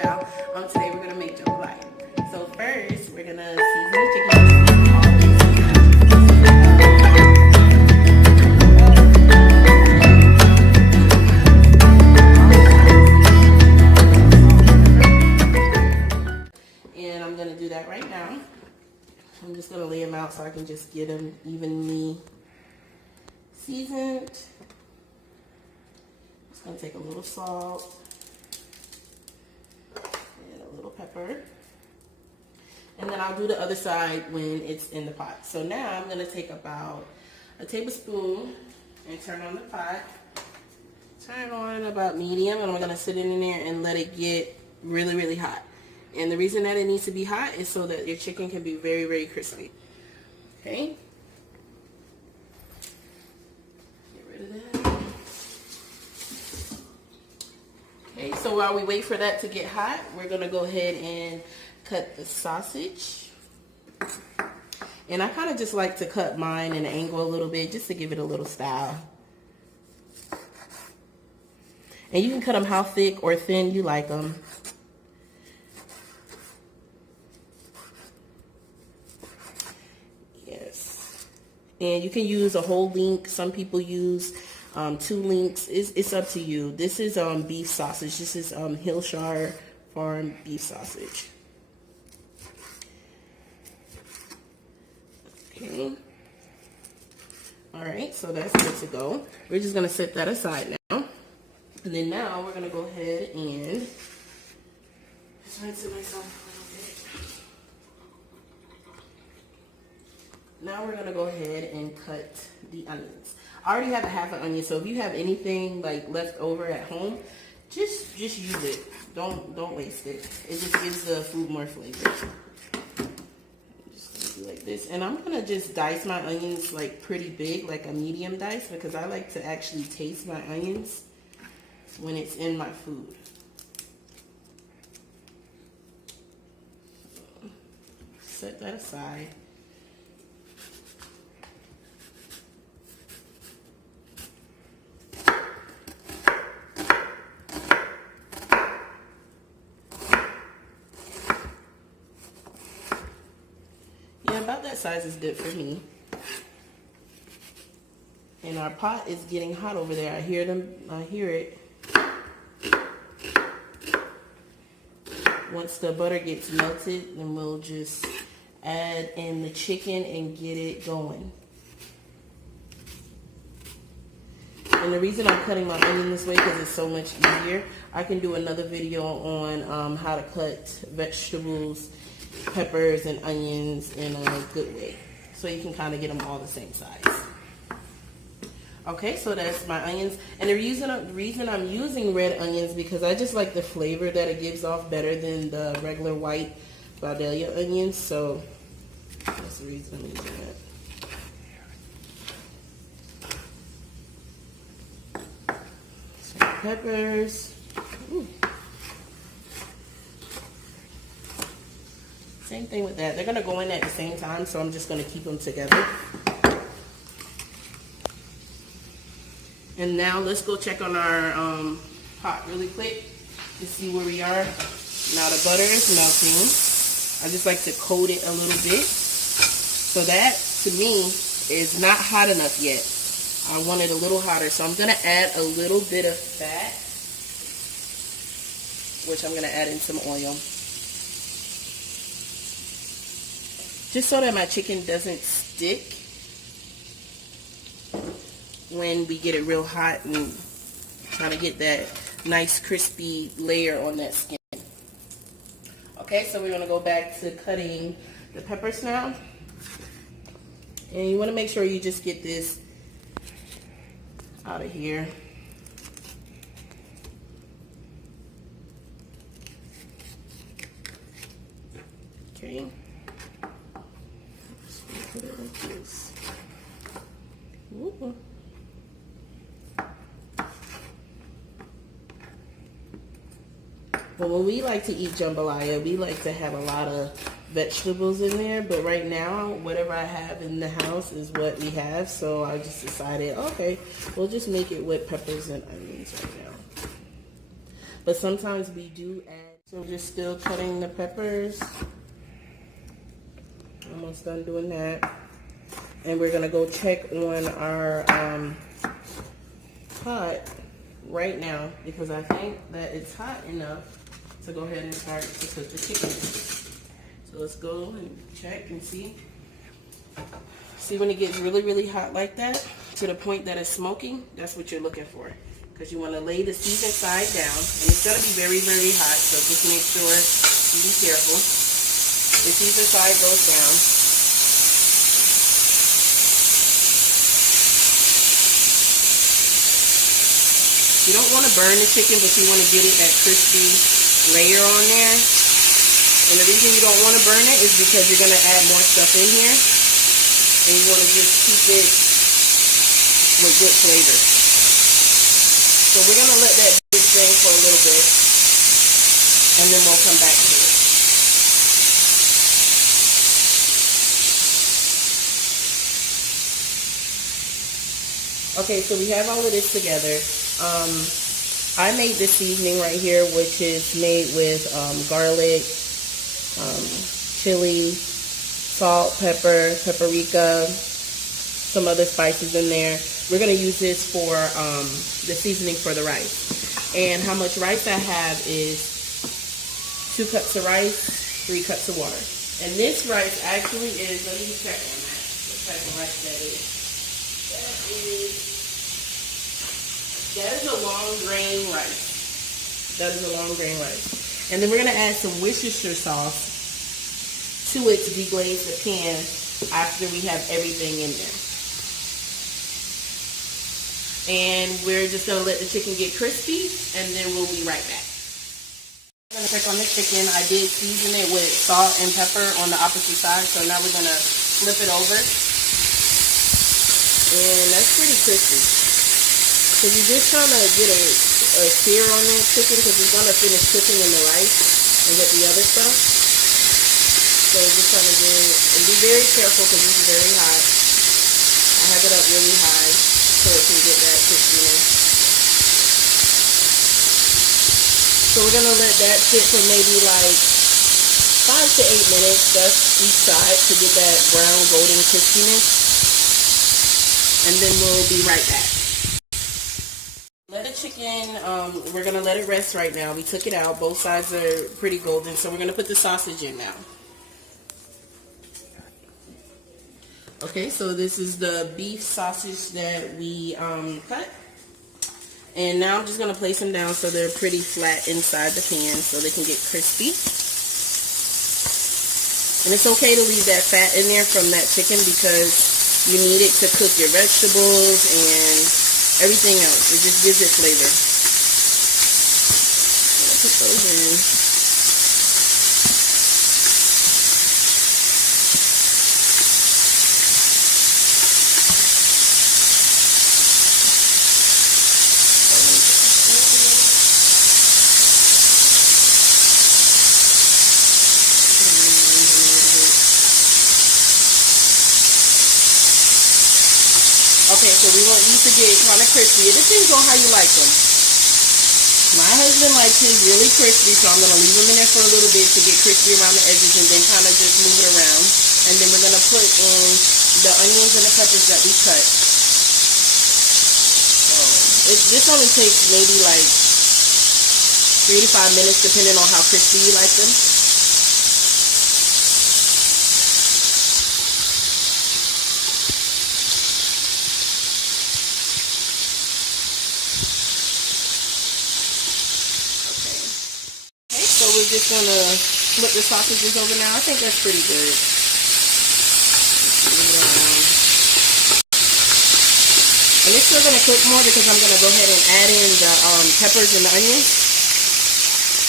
child. Today we're gonna make jambalaya. So first, we're gonna season the chicken. And I'm gonna do that right now. I'm just gonna lay them out so I can just get them evenly seasoned. Just gonna take a little salt and a little pepper. And then I'll do the other side when it's in the pot. So now I'm gonna take about a tablespoon and turn on the pot. Turn it on about medium, and I'm gonna sit it in there and let it get really, really hot. And the reason that it needs to be hot is so that your chicken can be very, very crispy. Okay? Get rid of that. Okay, so while we wait for that to get hot, we're gonna go ahead and cut the sausage. And I kind of just like to cut mine in an angle a little bit just to give it a little style. And you can cut them how thick or thin you like them. Yes. And you can use a whole link. Some people use 2 links. It's up to you. This is beef sausage. This is Hillshire Farm beef sausage. Okay. All right, so that's good to go. We're just gonna set that aside now. And then now we're gonna go ahead and just rinse myself a little bit. Now we're gonna go ahead and cut the onions. I already have a half an onion, so if you have anything like left over at home, just use it. Don't waste it. It just gives the food more flavor. Like this, and I'm gonna just dice my onions like pretty big, like a medium dice, because I like to actually taste my onions when it's in my food. Set that aside. About that size is good for me. And our pot is getting hot over there. I hear it. Once the butter gets melted, then we'll just add in the chicken and get it going. And the reason I'm cutting my onion this way because it's so much easier. I can do another video on how to cut vegetables, peppers and onions in a good way, so you can kind of get them all the same size. Okay, so that's my onions, and the reason I'm using red onions because I just like the flavor that it gives off better than the regular white Jambalaya onions, so that's the reason I'm using that. Some peppers. Ooh. Same thing with that. They're going to go in at the same time, so I'm just going to keep them together. And now let's go check on our pot really quick to see where we are. Now the butter is melting. I just like to coat it a little bit. So that, to me, is not hot enough yet. I want it a little hotter, so I'm going to add a little bit of fat, which I'm going to add in some oil. Just so that my chicken doesn't stick when we get it real hot and trying to get that nice crispy layer on that skin. Okay, so we're going to go back to cutting the peppers now. And you want to make sure you just get this out of here. Okay. Put it like this. Ooh. But when we like to eat jambalaya, we like to have a lot of vegetables in there. But right now, whatever I have in the house is what we have. So I just decided, okay, we'll just make it with peppers and onions right now. But sometimes we do add So just still cutting the peppers. Almost done doing that. And we're gonna go check on our pot right now because I think that it's hot enough to go ahead and start to cook the chicken. So let's go and check and see. See when it gets really, really hot like that, to the point that it's smoking, that's what you're looking for. Because you want to lay the seasoned side down, and it's going to be very, very hot, so just make sure you be careful. The seasoned side goes down. You don't want to burn the chicken, but you want to get it that crispy layer on there. And the reason you don't want to burn it is because you're going to add more stuff in here. And you want to just keep it with good flavor. So we're going to let that do its thing for a little bit. And then we'll come back to it. Okay, so we have all of this together. I made this seasoning right here, which is made with garlic, chili, salt, pepper, paprika, some other spices in there. We're going to use this for the seasoning for the rice. And how much rice I have is 2 cups of rice, 3 cups of water. And this rice actually is, let me check on that, what type of rice that is. That is a long grain rice. That is a long grain rice. And then we're going to add some Worcestershire sauce to it to deglaze the pan after we have everything in there. And we're just going to let the chicken get crispy, and then we'll be right back. I'm going to check on the chicken. I did season it with salt and pepper on the opposite side, so now we're going to flip it over. And that's pretty crispy. So you're just trying to get a sear on that chicken because it's going to finish cooking in the rice and with the other stuff. So just trying to get it, and be very careful because it's very hot. I have it up really high so it can get that crispiness. So we're going to let that sit for maybe like 5 to 8 minutes. That's each side to get that brown golden crispiness. And then we'll be right back. Let the chicken, we're going to let it rest right now. We took it out. Both sides are pretty golden. So we're going to put the sausage in now. Okay, so this is the beef sausage that we cut. And now I'm just going to place them down so they're pretty flat inside the pan so they can get crispy. And it's okay to leave that fat in there from that chicken because you need it to cook your vegetables and everything else. It just gives it flavor. I'll put those in. Okay, so we want these to get kind of crispy. It depends on how you like them. My husband likes his really crispy, so I'm going to leave them in there for a little bit to get crispy around the edges and then kind of just move it around. And then we're going to put in the onions and the peppers that we cut. This only takes maybe like 3 to 5 minutes depending on how crispy you like them. So we're just going to flip the sausages over now. I think that's pretty good. And it's still going to cook more because I'm going to go ahead and add in the peppers and the onions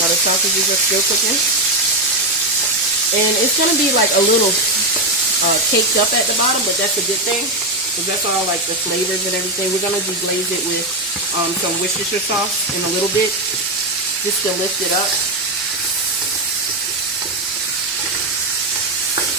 while the sausages are still cooking. And it's going to be like a little caked up at the bottom, but that's a good thing because that's all like the flavors and everything. We're going to deglaze it with some Worcestershire sauce in a little bit just to lift it up.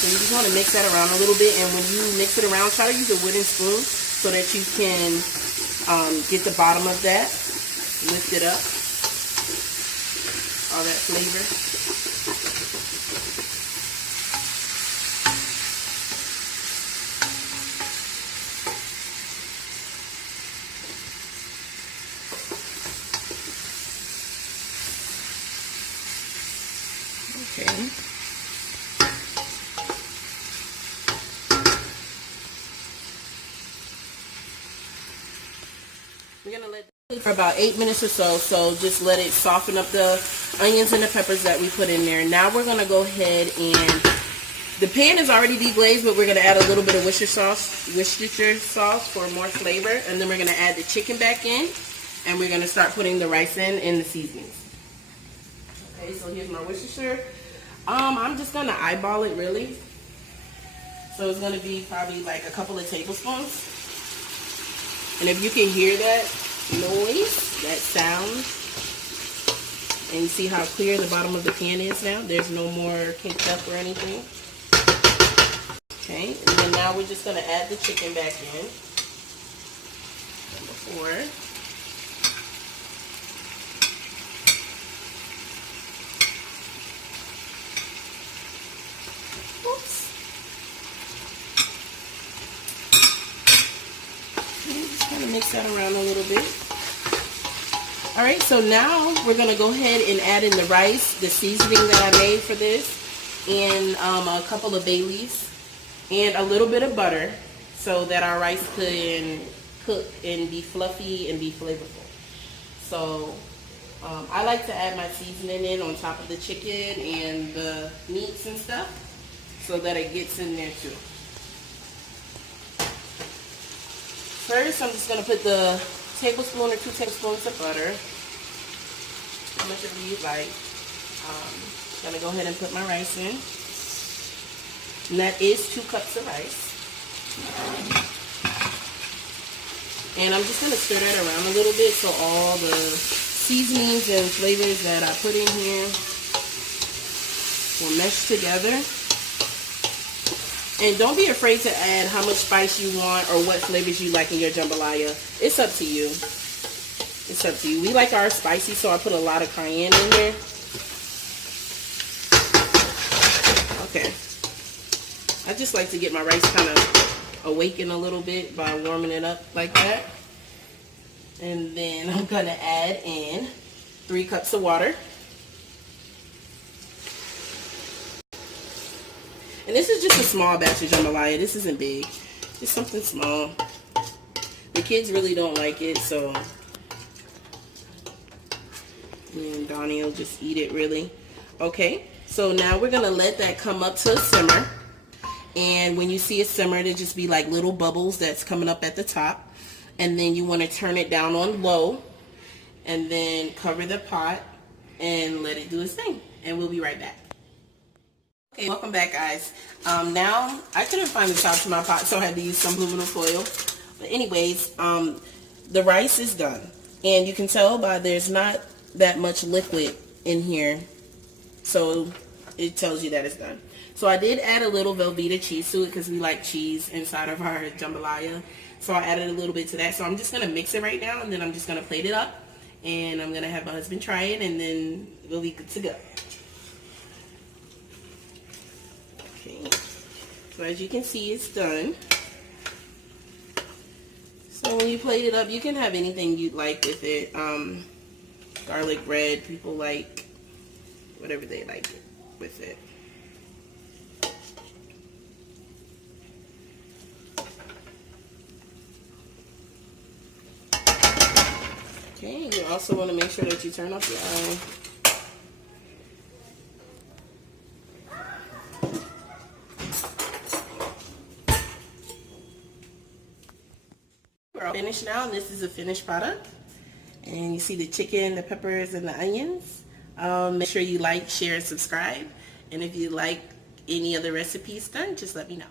So you just want to mix that around a little bit, and when you mix it around, try to use a wooden spoon so that you can get the bottom of that, lift it up. all that flavor. Okay. We're gonna let it for about 8 minutes or so. So just let it soften up the onions and the peppers that we put in there. Now we're gonna go ahead and the pan is already deglazed, but we're gonna add a little bit of Worcestershire sauce for more flavor, and then we're gonna add the chicken back in, and we're gonna start putting the rice in and the seasonings. Okay, so here's my Worcestershire. I'm just gonna eyeball it really. So it's gonna be probably like a couple of tablespoons. And if you can hear that noise, that sound, and you see how clear the bottom of the pan is now, there's no more caked up or anything. Okay, and then now we're just gonna add the chicken back in. Number 4. Oops. Just kind of mix that around a little bit. All right, so now we're gonna go ahead and add in the rice, the seasoning that I made for this, and a couple of bay leaves, and a little bit of butter, so that our rice can cook and be fluffy and be flavorful. So I like to add my seasoning in on top of the chicken and the meats and stuff, so that it gets in there too. First, I'm just going to put the tablespoon or 2 tablespoons of butter, how much of you like. I'm going to go ahead and put my rice in, and that is 2 cups of rice. And I'm just going to stir that around a little bit so all the seasonings and flavors that I put in here will mesh together. And don't be afraid to add how much spice you want or what flavors you like in your jambalaya. It's up to you. It's up to you. We like ours spicy, so I put a lot of cayenne in there. Okay. I just like to get my rice kind of awakened a little bit by warming it up like that. And then I'm going to add in 3 cups of water. And this is just a small batch of jambalaya. This isn't big. Just something small. The kids really don't like it, so and Donnie will just eat it really. Okay, so now we're going to let that come up to a simmer. And when you see it simmer, it'll just be like little bubbles that's coming up at the top. And then you want to turn it down on low. And then cover the pot and let it do its thing. And we'll be right back. Okay, welcome back, guys. Now, I couldn't find the top to my pot, so I had to use some aluminum foil. But anyways, the rice is done. And you can tell by there's not that much liquid in here. So it tells you that it's done. So I did add a little Velveeta cheese to it because we like cheese inside of our jambalaya. So I added a little bit to that. So I'm just going to mix it right now, and then I'm just going to plate it up. And I'm going to have my husband try it, and then we'll be good to go. Okay, so as you can see, it's done. So when you plate it up, you can have anything you'd like with it. Garlic bread, people like whatever they like with it. Okay, you also want to make sure that you turn off your eye. We're all finished now, and this is a finished product. And you see the chicken, the peppers, and the onions. Make sure you like, share, and subscribe. And if you like any other recipes done, just let me know.